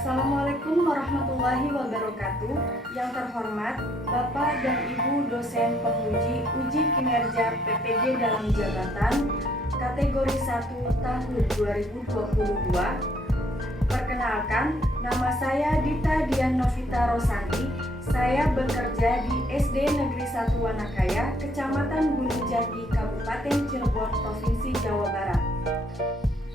Assalamualaikum warahmatullahi wabarakatuh. Yang terhormat Bapak dan Ibu dosen penguji uji kinerja PPG dalam jabatan kategori 1 tahun 2022. Perkenalkan, nama saya Dita Dian Novita Rosanti. Saya bekerja di SD Negeri 1 Wanakaya, Kecamatan Gunung Jati, Kabupaten Cirebon, Provinsi Jawa Barat.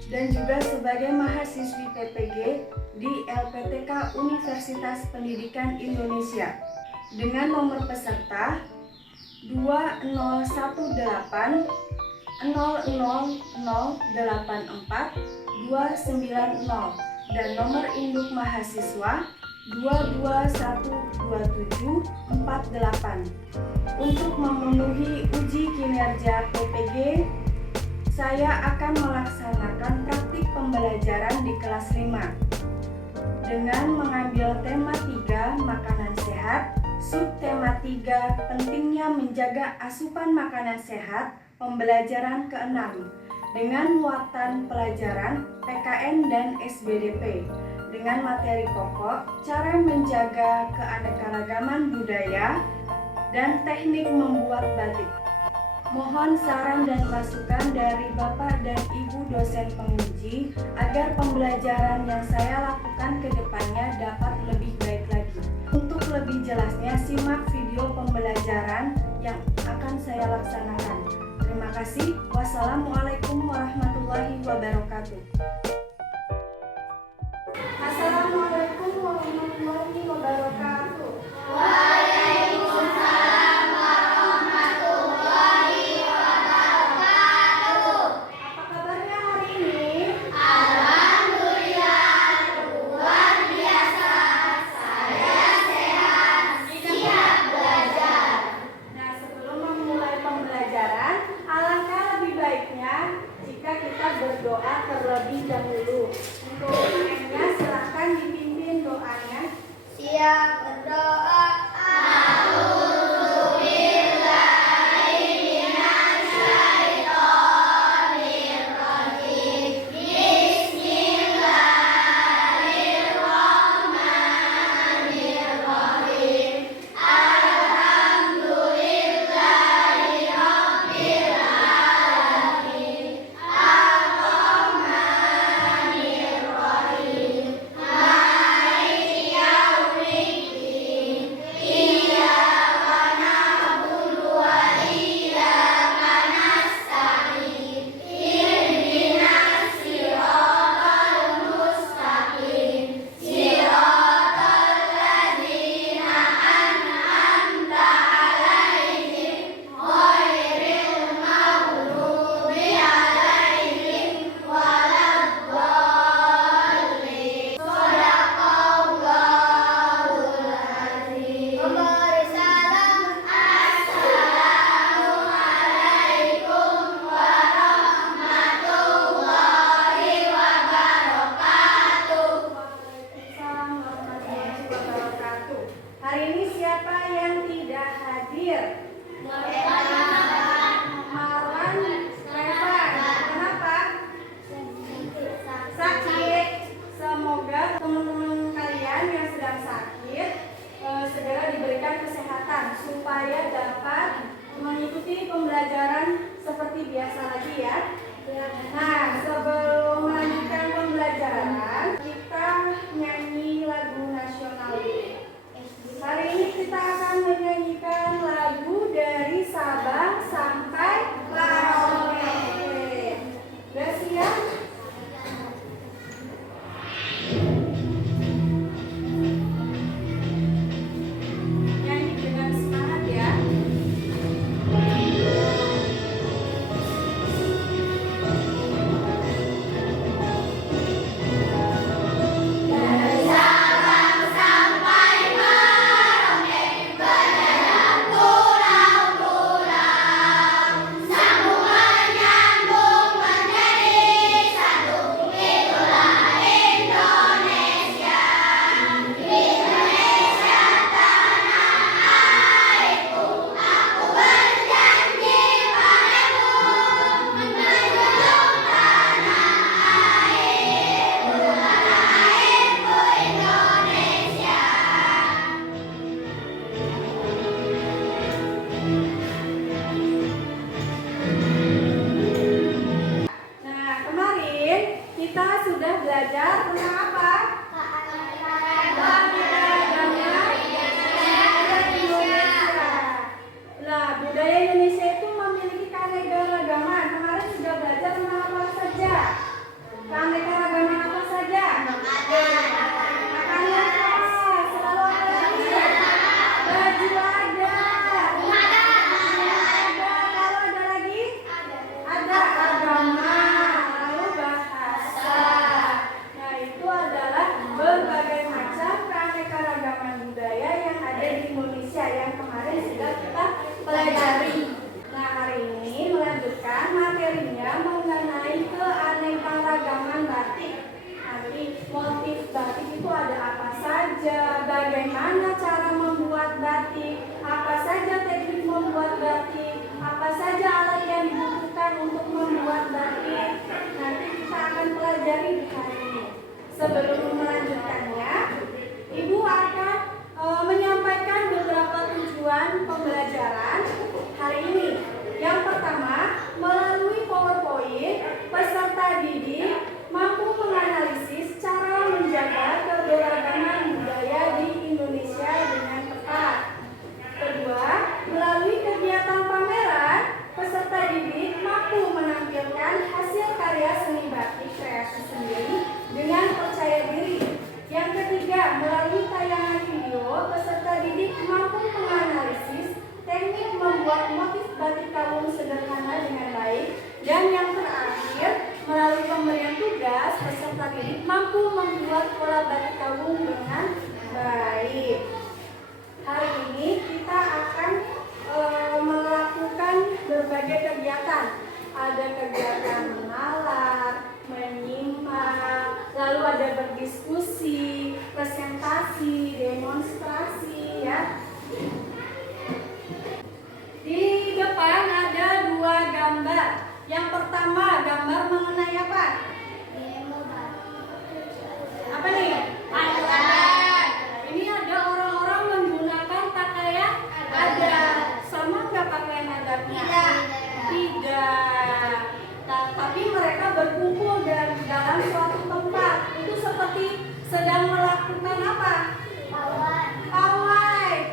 Dan juga sebagai mahasiswi PPG di LPTK Universitas Pendidikan Indonesia dengan nomor peserta 2018 00084290 dan nomor induk mahasiswa 2212748. Untuk memenuhi uji kinerja PPG, saya akan melaksanakan praktik pembelajaran di kelas 5 dengan mengambil tema 3 makanan sehat, subtema 3 pentingnya menjaga asupan makanan sehat, pembelajaran ke-6 dengan muatan pelajaran PKN dan SBDP dengan materi pokok cara menjaga keanekaragaman budaya dan teknik membuat batik. Mohon saran dan masukan dari Bapak dan Ibu dosen penguji agar pembelajaran yang saya lakukan ke depannya dapat lebih baik lagi. Untuk lebih jelasnya, simak video pembelajaran yang akan saya laksanakan. Terima kasih. Wassalamualaikum warahmatullahi wabarakatuh. Assalamualaikum warahmatullahi wabarakatuh. Berdoa terlebih dahulu. Untuk doanya silakan dipimpin doanya. Siap berdoa. Hari ini siapa yang tidak hadir? Marwan, Revan. Kenapa? Sakit. Semoga teman-teman kalian yang sedang sakit segera diberikan kesehatan supaya dapat mengikuti pembelajaran seperti biasa lagi ya. Nah, sebelum melanjutkan pembelajaran, kita nyanyi lagu nasional dulu. Hari ini kita akan menyanyikan lagu dari Sabang sampai Merauke. Udah siap? Nyanyi dengan semangat ya. Dari Sabang sampai Merauke, bendera belajar tentang apa? Keanekaragaman budaya Indonesia. Nah, budaya Indonesia itu memiliki keanekaragaman. Kemarin sudah belajar tentang apa saja? Keanekaragaman apa saja? Makanan apa? Selalu ada lagi. Baju ada. Kalau ada lagi? Ada agama, lalu bahasa. Nah, itu adalah berbagai macam keanekaragaman budaya yang ada di Indonesia yang kemarin sudah kita pelajari. Nah, hari ini melanjutkan materinya mengenai keanekaragaman batik. Nanti motif batik itu ada apa saja, bagaimana cara membuat batik, apa saja teknik membuat batik, apa saja alat yang dibutuhkan untuk membuat batik. Nanti kita akan pelajari di hari ini. Sebelum melanjutkannya, Ibu akan menyampaikan beberapa tujuan pembelajaran hari ini. Yang pertama, melalui PowerPoint, peserta didik mampu menganalisis cara menjaga keberagaman budaya di Indonesia dengan tepat. Kedua, melalui kegiatan pameran, peserta didik mampu menampilkan hasil karya seni batik kreasi sendiri dengan percaya diri. Yang ketiga, melalui tayangan video, peserta didik mampu menganalisis teknik membuat motif batik kawung sederhana dengan baik. Dan yang terakhir, melalui pemberian tugas, peserta didik mampu membuat pola batik kawung dengan baik. Hari ini kita akan melakukan berbagai kegiatan. Ada kegiatan menalar, menyimak, lalu ada berdiskusi, presentasi, demonstrasi, ya. Di depan ada dua gambar. Yang pertama, gambar mengenai apa? Apa nih? Pakaian. Ini ada orang-orang menggunakan pakaian adat. Sama nggak pakaian adatnya? Tidak. Tapi mereka berkumpul dalam suatu tempat. Itu seperti sedang melakukan apa?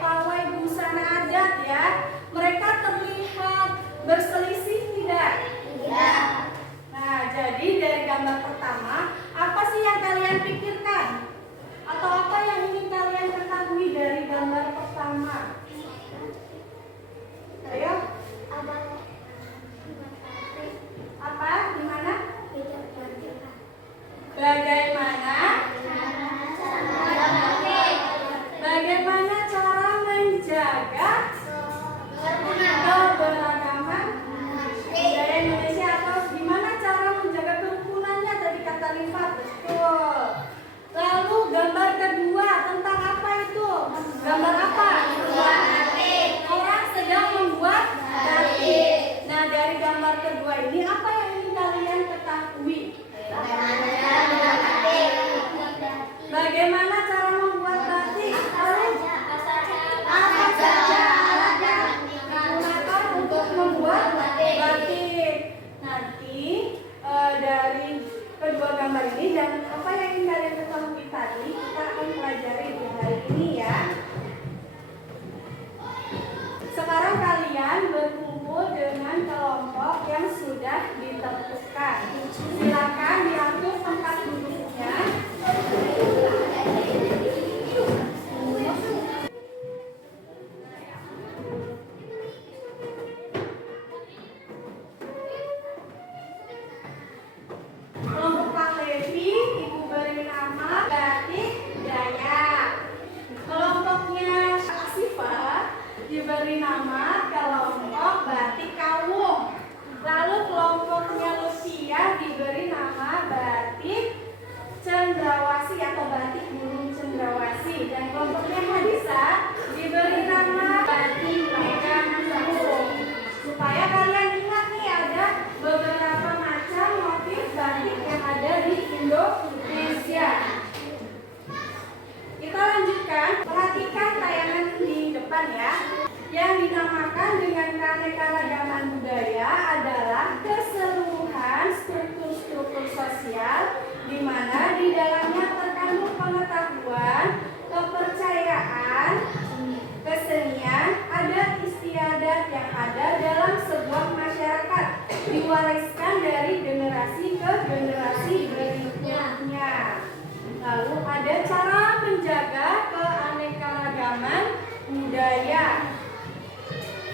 Pawai busana adat, ya. Mereka terlihat berselisih tidak? Tidak. Nah, jadi dari gambar pertama, apa sih yang kalian pikirkan? Atau apa yang ingin kalian ketahui dari gambar pertama? Ayo. Apa? Gimana? Bagaimana cara menjaga keberagaman budaya Indonesia, atau gimana cara menjaga kerukunannya, tadi kata Rifat, betul. Lalu gambar kedua tentang apa itu? Gambar apa? Orang sedang membuat batik. Nah, dari gambar kedua ini apa yang ingin kalian ketahui? Bagaimana cara membuat batik? Lalu apa saja alat yang digunakan untuk membuat batik? Nanti dari kedua gambar ini dan apa yang ingin kalian ketahui tadi kita akan pelajari di hari ini, ya. Sekarang kalian berkumpul dengan kelompok yang sudah ditentukan. Silakan diatur tempat duduknya. Kelompok Pak Levi diwariskan dari generasi ke generasi berikutnya. Lalu ada cara menjaga keanekaragaman budaya.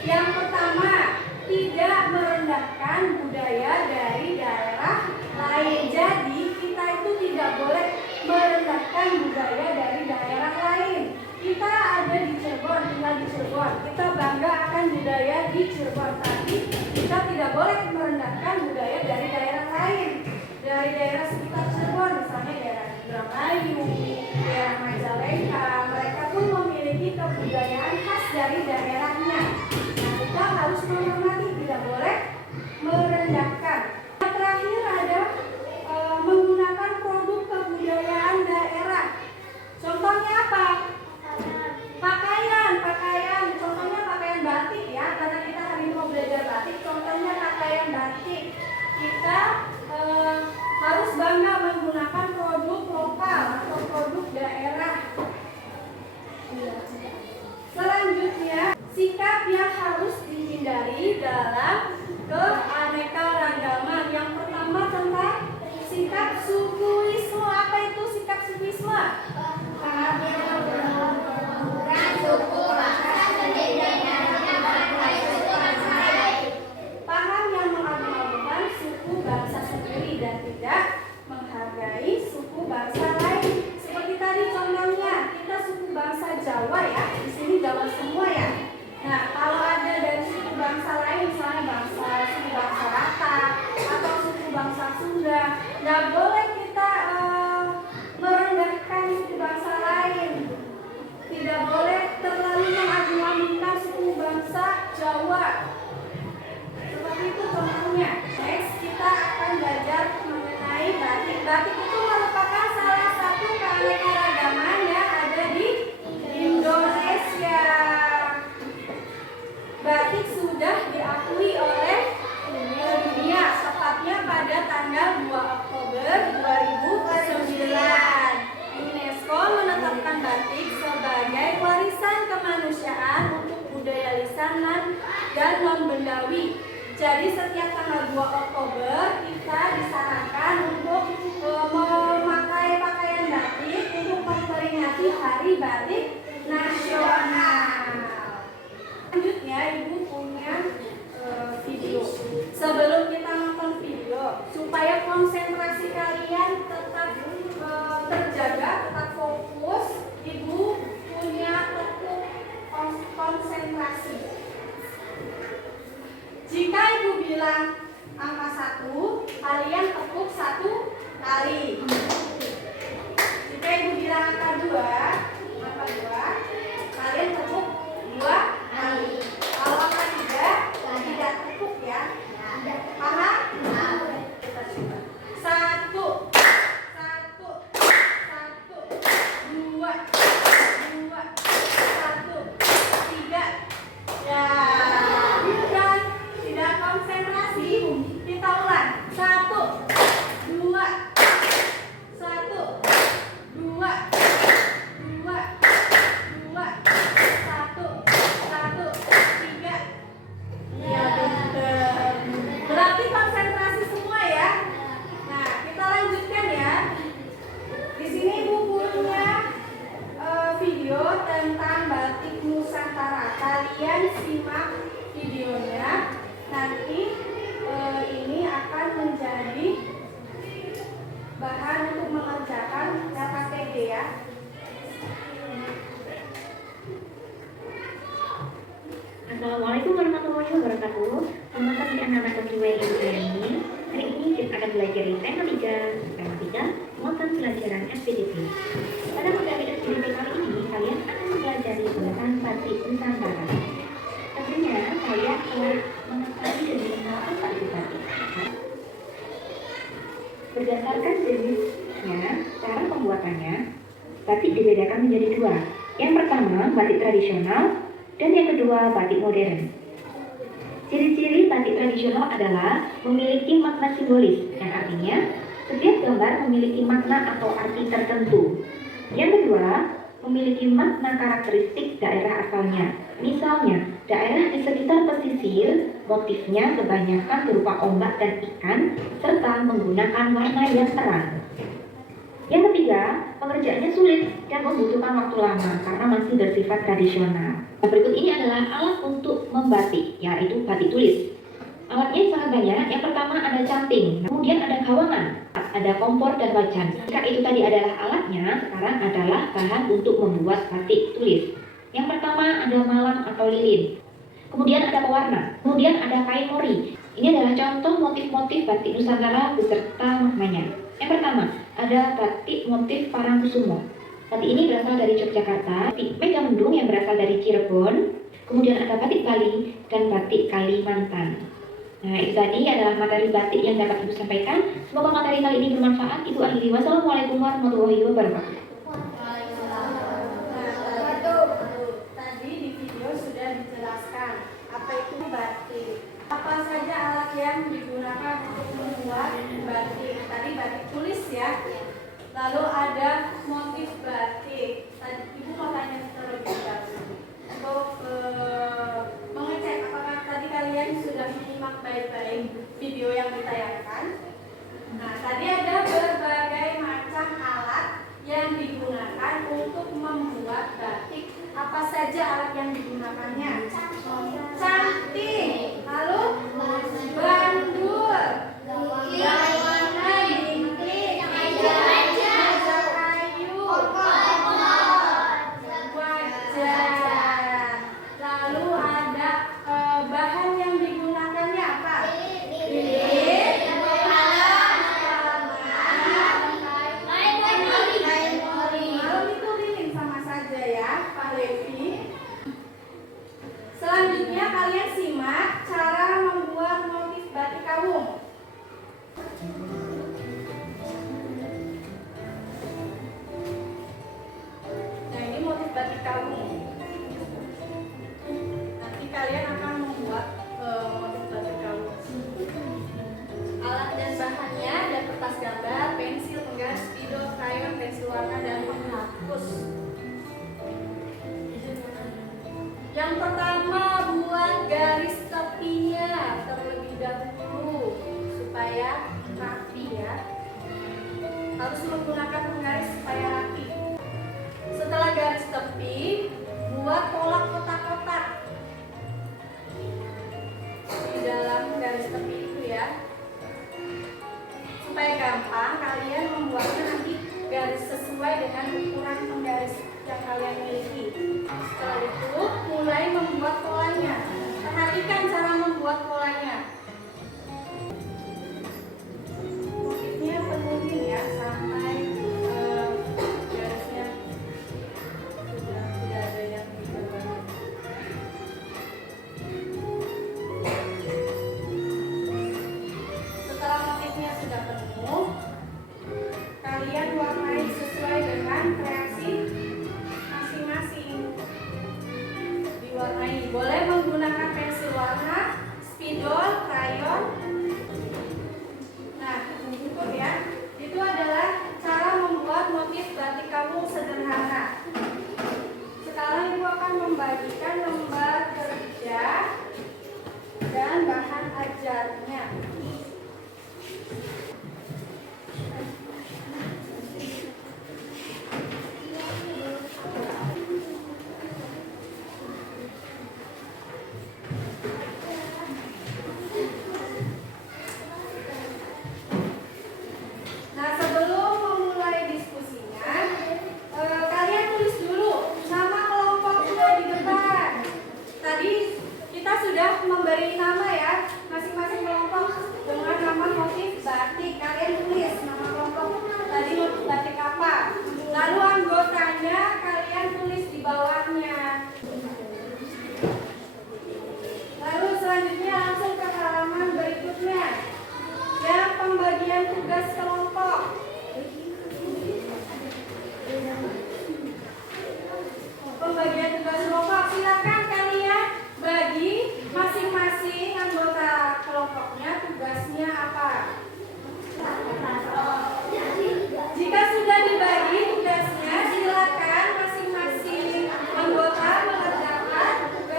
Yang pertama, tidak merendahkan budaya dari daerah lain. Jadi kita itu tidak boleh merendahkan budaya dari daerah lain. Kita ada di Cirebon, tinggal di Cirebon. Kita bangga akan budaya di Cirebon, tapi kita tidak boleh merendahkan budaya dari daerah lain. Dari daerah sekitar Cirebon, misalnya daerah Indramayu, daerah Majalengka, mereka pun memiliki kebudayaan khas dari daerahnya. Nah, kita harus menghormati, tidak boleh merendahkan. Yang terakhir ada menggunakan produk kebudayaan daerah. Contohnya apa? Pakaian. Contohnya pakaian batik ya, karena kita hari ini mau belajar batik. Contohnya pakaian batik. Kita harus bangga menggunakan produk lokal atau produk daerah. Selanjutnya, sikap yang harus dihindari dalam keanekaragaman. Yang pertama tentang sikap sukuisme. Apa itu sikap sukuisme? Paham yang mengagung-agungkan suku bangsa sendiri dan tidak menghargai suku bangsa lain. Seperti tadi contohnya, kita suku bangsa Jawa ya, di sini Jawa semua ya. Nah, kalau ada dari suku bangsa lain, misalnya suku bangsa Batak atau suku bangsa Sunda, nggak boleh kita merendahkan suku bangsa lain. Tidak boleh terlalu mengagung-agungkan suku bangsa Jawa. Seperti itu contohnya. Next, kita akan belajar mengenai batik. Batik itu merupakan salah satu keanekaragaman yang ada di Indonesia. Batik sudah diakui oleh dunia, tepatnya pada tanggal 2 Oktober 2009. UNESCO menetapkan batik sebagai warisan kemanusiaan untuk budaya lisan dan non-bendawi. Jadi setiap tanggal 2 Oktober kita disarankan untuk memakai pakaian batik untuk memperingati Hari Batik Nasional. Selanjutnya, Ibu punya video. Sebelum kita nonton video, supaya konsentrasi kalian tetap terjaga, tetap fokus, Ibu punya tekuk konsentrasi. Jika Ibu bilang angka 1, kalian tekuk 1 kali. Jika Ibu bilang angka 2, kalian tekuk 2 kali. Kalau angka 3, tidak tekuk ya. Paham? Kita coba. 1, 2, 1, 3. Ya, bukan tidak konsentrasi. Kita ulang. 1, 2, 1, 2, 2, 2, 1, 3. Ya, betul. Berarti konsentrasi semua ya. Nah, kita lanjutkan ya. Di sini Ibu punya video tentang batik Nusantara. Kalian simak videonya. Nanti ini akan menjadi bahan untuk mengerjakan KTD ya. Assalamualaikum warahmatullahi wabarakatuh. Selamat pagi anak-anak kejiwaan Ibu ini. Hari ini kita akan belajar di tema 3, muatan pelajaran SPDP. Pada materi SPDP kali ini, kalian akan mempelajari tentang batik Nusantara. Tentunya kalian telah mengetahui dan mengenal apa itu batik. Berdasarkan jenisnya, cara pembuatannya, batik dibedakan menjadi 2. Yang pertama, batik tradisional, dan yang kedua, batik modern. Ciri-ciri batik tradisional adalah memiliki makna simbolis, yang artinya setiap gambar memiliki makna atau arti tertentu. Yang kedua, memiliki makna karakteristik daerah asalnya. Misalnya, daerah di sekitar pesisir, motifnya kebanyakan berupa ombak dan ikan, serta menggunakan warna yang terang. Yang ketiga, pengerjaannya sulit dan membutuhkan waktu lama karena masih bersifat tradisional. Berikut ini adalah alat untuk membatik, yaitu batik tulis. Alatnya sangat banyak. Yang pertama ada canting, kemudian ada kawangan, ada kompor dan wajan. Jika itu tadi adalah alatnya, sekarang adalah bahan untuk membuat batik tulis. Yang pertama ada malam atau lilin, kemudian ada pewarna, kemudian ada kain mori. Ini adalah contoh motif-motif batik Nusantara beserta maknanya. Yang pertama ada batik motif Parangkusumo. Batik ini berasal dari Yogyakarta, batik Megamendung yang berasal dari Cirebon, kemudian ada batik Bali dan batik Kalimantan. Nah, itu tadi adalah materi batik yang dapat Ibu sampaikan. Semoga materi kali ini bermanfaat. Ibu akhiri. Wassalamualaikum warahmatullahi wabarakatuh. Tadi di video sudah dijelaskan apa itu batik. Apa saja alat yang digunakan untuk membuat batik. Tadi batik tulis ya. Lalu ada motif batik. Tadi Ibu mau tanya terlebih dahulu untuk mengecek apakah tadi kalian sudah menyimak baik-baik video yang ditayangkan. Nah, tadi ada berbagai macam alat yang digunakan untuk membuat batik. Apa saja alat yang digunakannya? Canting, lalu bandul, gawana, ginting, meja kayu, wajan. Lalu ada bahan yang digunakannya apa? Lilin, Lalu itu lilin sama saja ya, Pak Levi. Selanjutnya kalian simak cara membuat motif batik kawung. Nah, ini motif batik kawung. Nanti kalian akan membuat motif batik kawung. Alat dan bahannya ada kertas gambar, pensil, penggaris, spidol, krayon, pensil warna, dan penghapus. Yang pertama, buat garis tepinya terlebih dahulu supaya rapi ya. Harus menggunakan penggaris supaya rapi. Setelah garis tepi, buat pola kotak-kotak di dalam garis tepi itu ya. Supaya gampang kalian membuatnya nanti garis sesuai dengan ukuran penggaris yang kalian miliki. Setelah itu mulai membuat polanya. Perhatikan cara membuat polanya. Motifnya penuhin ya sampai garisnya sudah tidak ada yang digambarkan. Setelah motifnya sudah penuh, kalian warnai sesuai dengan kreasi masing-masing. Diwarnai, boleh menggunakan pensil warna, spidol, krayon. Nah, cukup ya. Itu adalah cara membuat motif batik kawung sederhana. Sekarang Ibu akan membagikan lembar kerja dan bahan ajarnya. Nah, sebelum memulai diskusinya, kalian tulis dulu nama kelompoknya di depan. Tadi kita sudah memberi nama ya, masing-masing kelompok dengan nama motif batik. Kalian tulis nama kelompok tadi motif batik apa. Lalu anggotanya kalian tulis di bawahnya. Lalu selanjutnya langsung ke halaman berikutnya. Ya, pembagian tugas kelompok. Pembagian tugas kelompok, silakan kalian bagi masing-masing anggota kelompoknya tugasnya apa. Jika sudah dibagi tugasnya, silakan masing-masing anggota mengerjakan tugas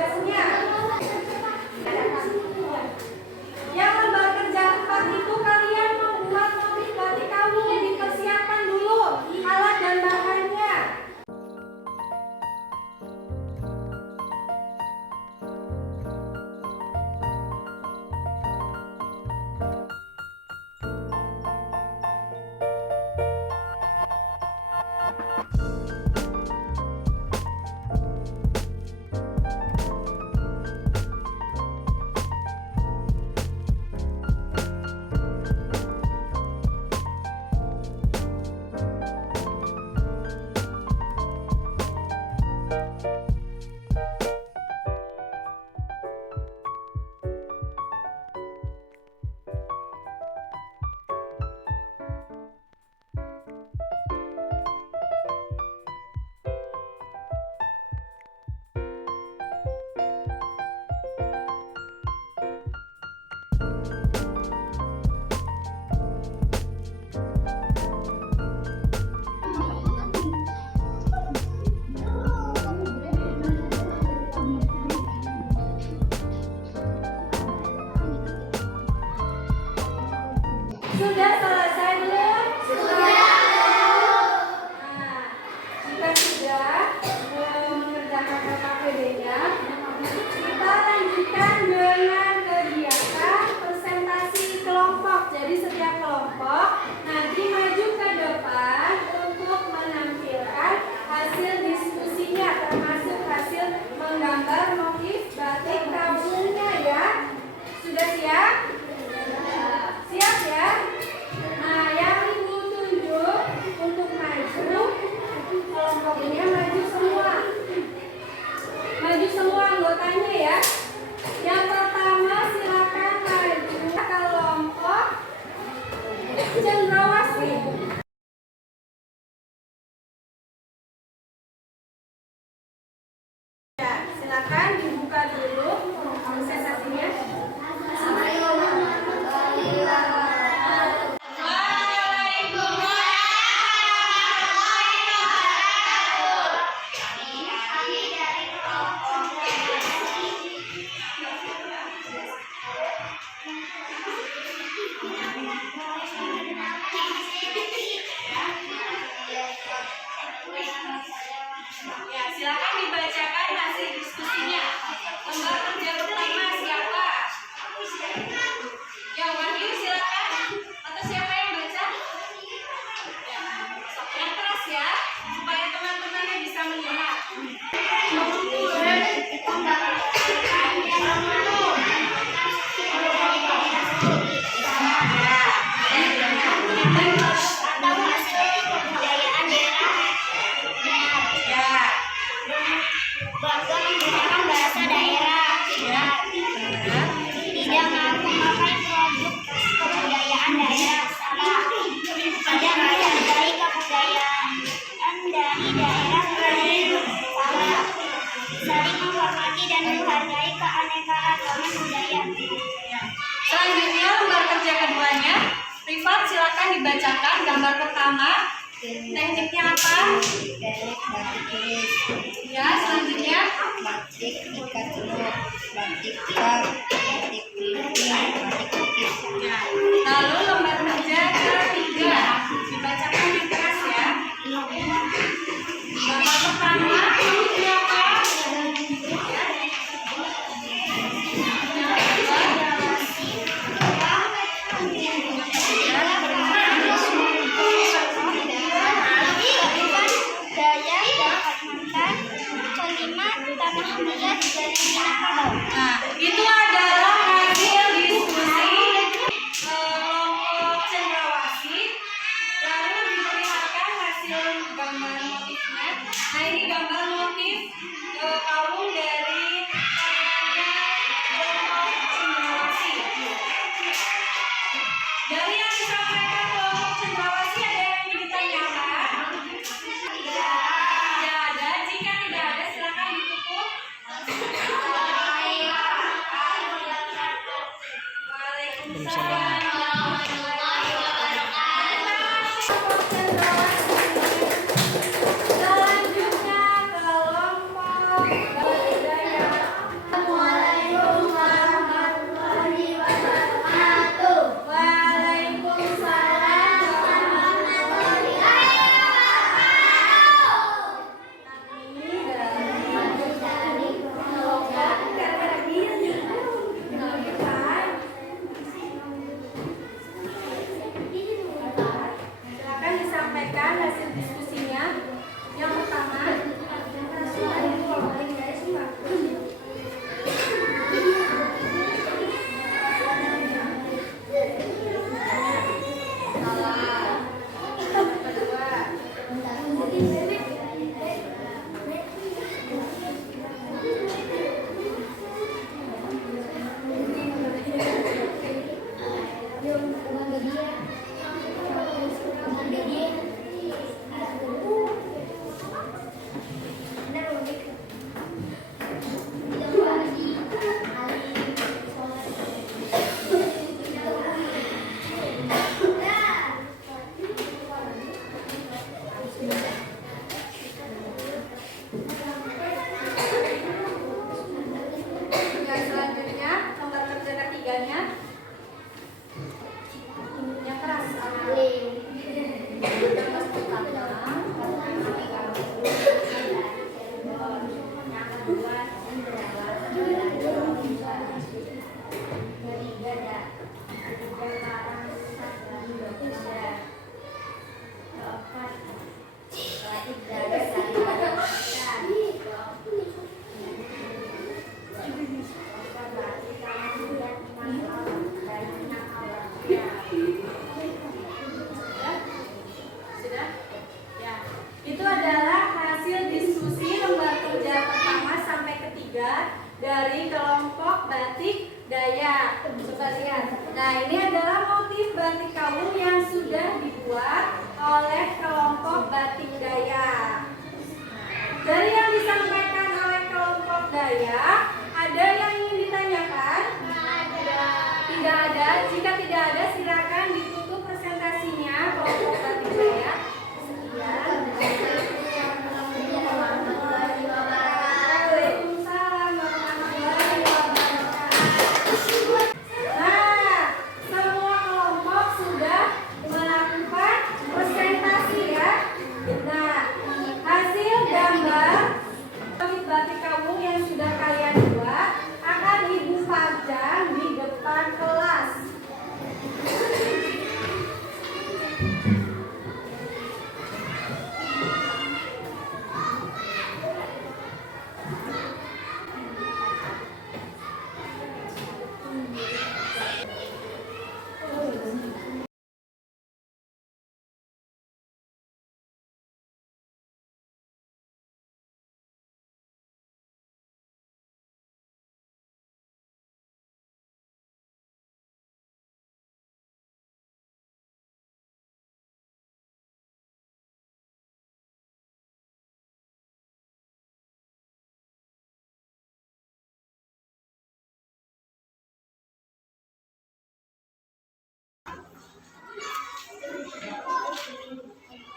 Sudah selesai belum? Nah, jika sudah mengerjakan KKPD-nya, kita lanjutkan dengan kegiatan presentasi kelompok. Jadi setiap kelompok nanti maju ke depan untuk menampilkan hasil diskusinya, termasuk hasil menggambar motif batik kampungnya ya. Sudah siap? Siap ya? Nah, yang Ibu tunjuk untuk maju, kelompoknya maju semua. Maju semua anggotanya ya. Yang pertama silakan maju kelompok cendrawasih. Ya, silakan dibuka dulu presentasinya. Ya, silakan dibacakan hasil diskusinya. Lembar kerja pertama siapa? Ya, Wahyu silakan. Atau siapa yang baca? Ya, yang keras ya, supaya teman-temannya bisa melihat. Bangga menggunakan bahasa daerah. Tidak memakai produk kebudayaan daerah. Salah. Tidak menghargai kebudayaan dari daerah lain. Salah. Saling menghormati dan menghargai keanekaragaman budaya. Selanjutnya lembar kerja keduanya, Privat silakan dibacakan gambar pertama. Tekniknya apa? Teknik batik tulis, Ya, selanjutnya batik ikat celup, batik cap, batik printing, batik lukis. ya. Lalu lembar kerja ketiga dibacakan yang keras ya. Gambar pertama tekniknya apa? Daya dan Kalimantan, kelima tanah liat dari Minangkabau. Nah, itu adalah hasil diskusi kelompok cendrawasih. Lalu diperlihatkan hasil gambar motifnya. Nah, ini gambar motif kalung dari karyanya kelompok cendrawasih. Dari yang disampaikan kelompok cendrawasih ada yang ingin ditanyakan? Ya, ada. Jika tidak ada, silakan ditutup. Waalaikumsalam. Selanjutnya kelompok budaya. Assalamualaikum warahmatullahi wabarakatuh. Waalaikumsalam warahmatullahi Silakan disampaikan hasil diskusinya. Yang pertama, salah. Kedua, yang selanjutnya lembar kerja ketiganya yang keras. Sudah? Ya. Itu adalah hasil diskusi lembar kerja pertama sampai ketiga dari kelompok batik Dayak. Coba lihat. Nah, ini adalah motif batik kawung yang sudah dibuat oleh kelompok batik Dayak. Dari yang disampaikan oleh kelompok Dayak, ada yang ingin ditanyakan? Tidak ada. Jika tidak ada, silakan ditutup presentasinya kelompok batik Dayak. Sekian. Waalaikumsalam warahmatullahi wabarakatuh. Nah, semua kelompok sudah melakukan presentasi ya. Nah, hasil gambar batik kawung yang sudah kalian buat akan Ibu pajang di depan kelas.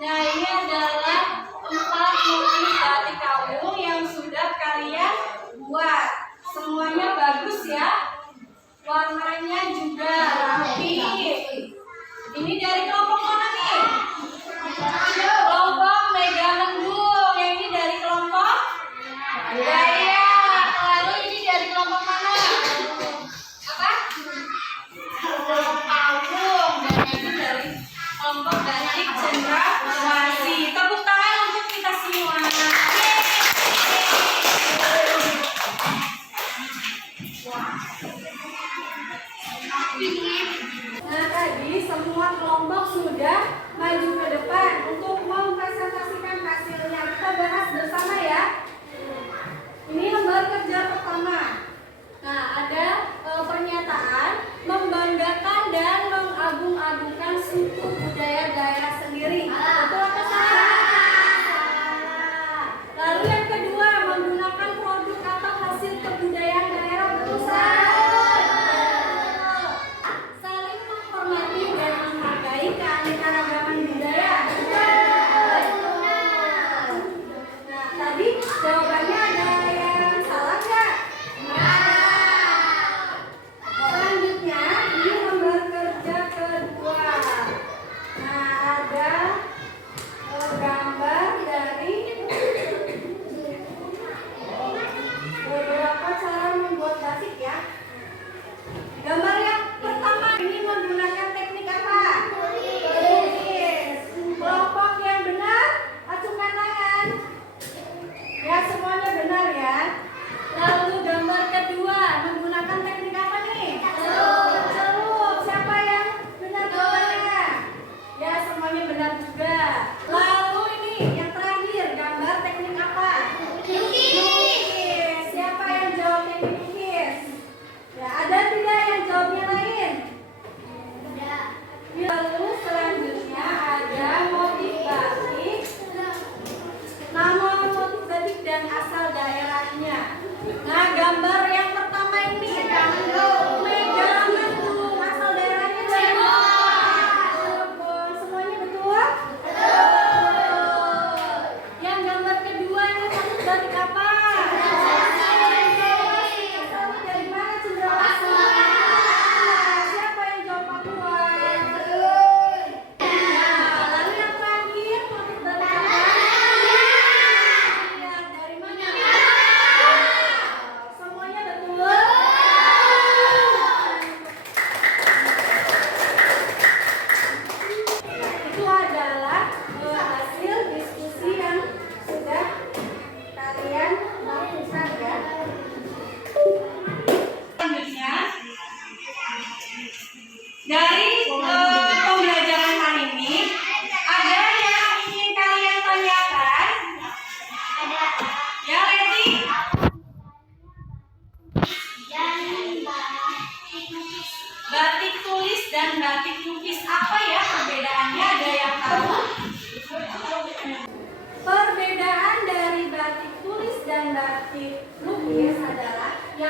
Nah, ini adalah 4 motif batik kawung yang sudah kalian buat. Semuanya bagus ya. Warnanya juga rapi. Ini dari kelompok mana nih? Kelompok Mega Mendung. Yang ini dari kelompok Dayak. Lalu ini dari kelompok mana? Apa? Kelompok Kawung. Dan ini dari kelompok batik Cendrawasih. Tepuk tangan untuk kita semua. Nah, tadi semua kelompok sudah maju ke depan untuk mempresentasikan hasilnya. Kita bahas bersama ya. Ini lembar kerja pertama. Nah, ada pernyataan membanggakan dan mengagung-agungkan suku budaya daerah sendiri.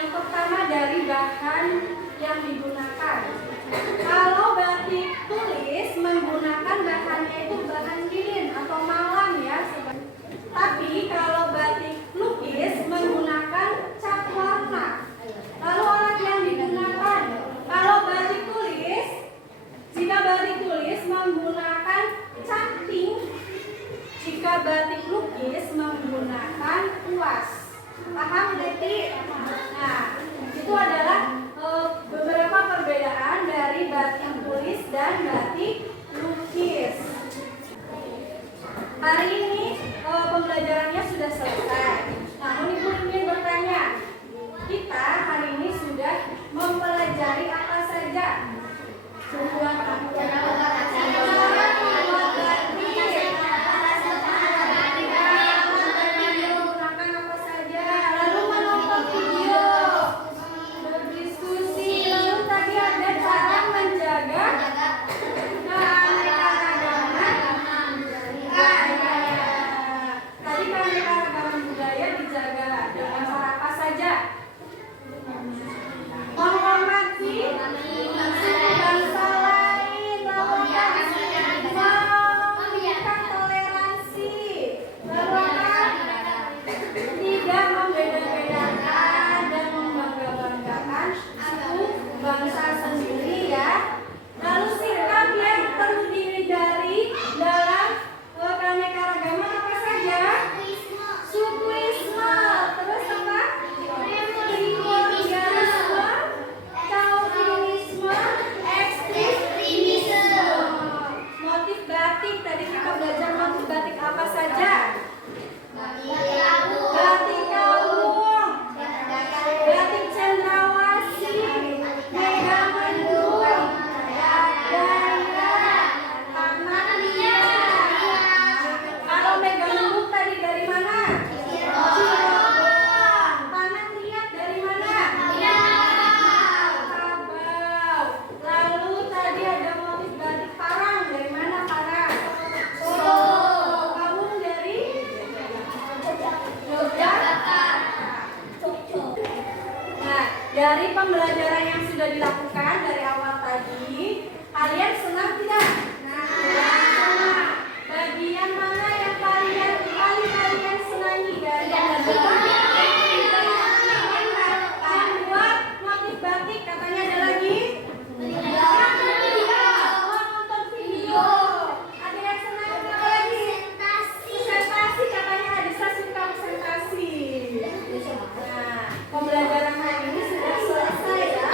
Yang pertama dari bahan yang digunakan. Kalau batik tulis menggunakan bahannya itu bahan lilin atau malam ya. Tapi kalau batik lukis menggunakan cat warna. Lalu alat yang digunakan. Kalau batik tulis, jika batik tulis menggunakan cat pink, jika batik lukis menggunakan kuas. Paham, Deti? Nah, itu adalah beberapa perbedaan dari batik tulis dan batik lukis. Hari ini pembelajarannya sudah selesai. Namun Ibu ingin bertanya, kita hari ini sudah mempelajari apa saja? Membuat bangsa sendiri ya. Lalu sikap yang perlu dihindari dalam keanekaragaman apa saja? Sukuisme, terus apa? Primordialisme, chauvinisme, ekstremisme. Motif batik, tadi kita belajar motif batik apa saja? Batik Kawung, batik Cendrawasih, Megamendung, Gaya, Tanah Liat. Kalau Megamendung tadi dari mana? Cirebon. Tanah Liat dari mana? Sabau. Lalu tadi ada motif batik Parang, dari mana Parang? Solo. Kawung dari Yogyakarta. Nah, dari pembelajaran yang sudah dilakukan dari awal tadi, kalian senang tidak? Senang. Bagian mana yang kalian senangi dari pembelajaran? Membuat motif batik, katanya ada lagi? Nonton video. Ada yang senang apa lagi? Presentasi, katanya Adisa suka presentasi. Nah, pembelajaran hari ini sudah selesai ya.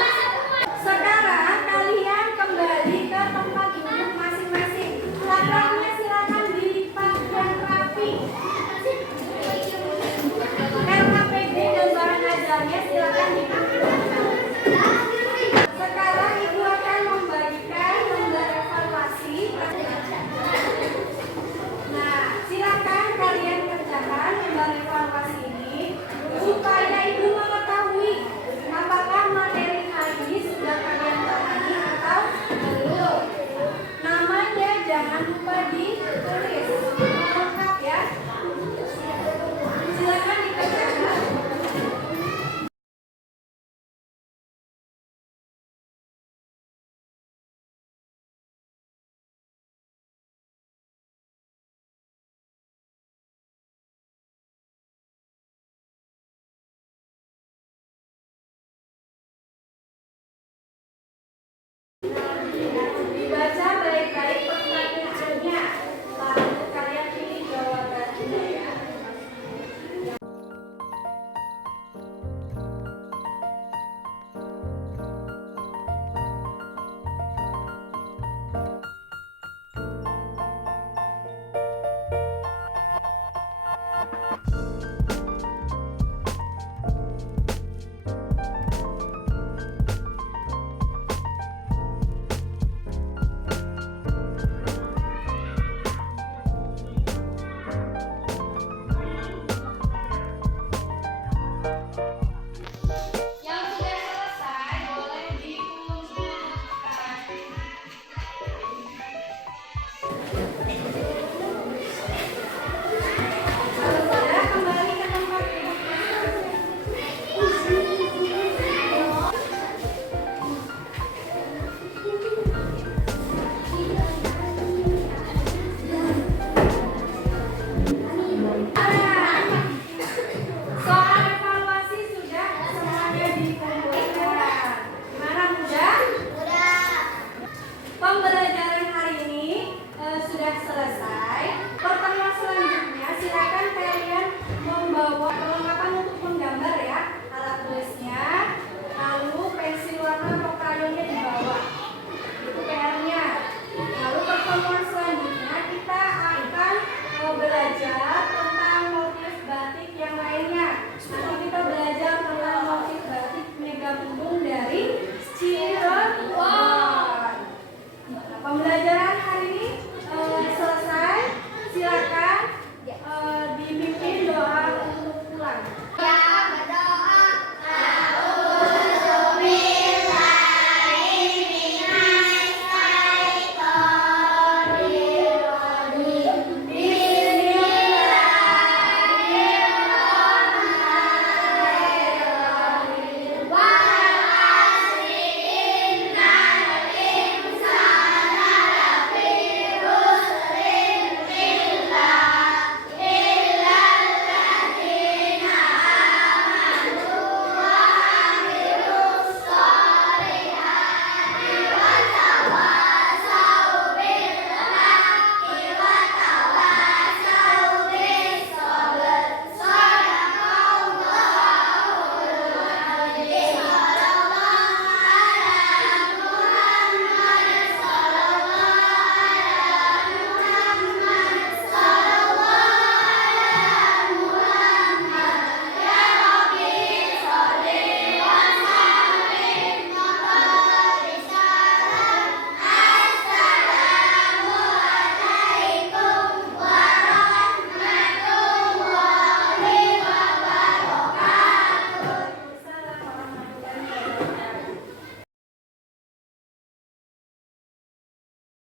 Silakan